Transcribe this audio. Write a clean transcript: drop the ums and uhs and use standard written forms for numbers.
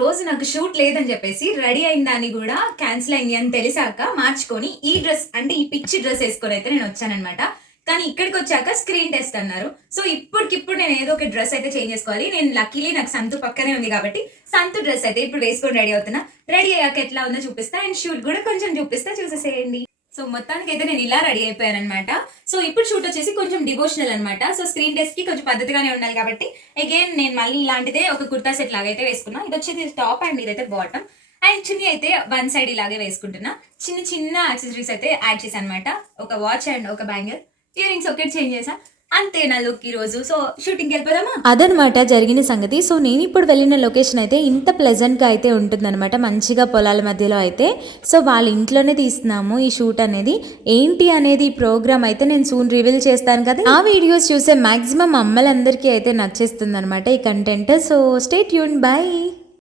రోజు నాకు షూట్ లేదని చెప్పేసి రెడీ అయిన దాన్ని కూడా క్యాన్సిల్ అయింది అని తెలిసాక మార్చుకొని ఈ డ్రెస్ అంటే ఈ పిచ్చి డ్రెస్ వేసుకొని అయితే నేను వచ్చానన్నమాట. కానీ ఇక్కడికి వచ్చాక స్క్రీన్ టెస్ట్ అన్నారు. సో ఇప్పటికిప్పుడు నేను ఏదో ఒక డ్రెస్ అయితే చేంజ్ చేసుకోవాలి. నేను లక్కీలీ నాకు సంతు పక్కనే ఉంది కాబట్టి సంతు డ్రెస్ అయితే ఇప్పుడు వేసుకొని రెడీ అవుతున్నా. రెడీ అయ్యాక ఎట్లా ఉందో చూపిస్తా అండ్ షూట్ కూడా కొంచెం చూపిస్తా, చూసేసేయండి. సో మొత్తానికి అయితే నేను ఇలా రెడీ అయిపోయాను అనమాట. సో ఇప్పుడు షూట్ వచ్చేసి కొంచెం డివోషనల్ అనమాట. సో స్క్రీన్ టెస్ట్ కి కొంచెం పద్ధతిగానే ఉండాలి కాబట్టి అగైన్ నేను మళ్ళీ ఇలాంటిదే ఒక కుర్తా సెట్ లాగా అయితే వేసుకున్నా. ఇది వచ్చేసి టాప్ అండ్ ఇదైతే బాటమ్ అండ్ చున్నీ అయితే వన్ సైడ్ ఇలాగే వేసుకుంటున్నా. చిన్న చిన్న యాక్సెసరీస్ అయితే యాడ్ చేశాను అనమాట. ఒక వాచ్ అండ్ ఒక బ్యాంగిల్, ఇయర్ రింగ్స్ ఒకటి చేంజ్ చేసా. అంతే నా లుక్ ఈ రోజు. సో షూటింగ్ వెళ్ళిపోదామా? అదనమాట జరిగిన సంగతి. సో నేను ఇప్పుడు వెళ్ళిన లొకేషన్ అయితే ఇంత ప్లెజెంట్గా అయితే ఉంటుందన్నమాట, మంచిగా పొలాల మధ్యలో అయితే. సో వాళ్ళ ఇంట్లోనే తీస్తున్నాము ఈ షూట్ అనేది. ఏంటి అనేది ఈ ప్రోగ్రామ్ అయితే నేను సూన్ రివీల్ చేస్తాను కదా. ఆ వీడియోస్ చూసే మాక్సిమం అమ్మలందరికీ అయితే నచ్చేస్తుంది అనమాట ఈ content. So stay tune, by.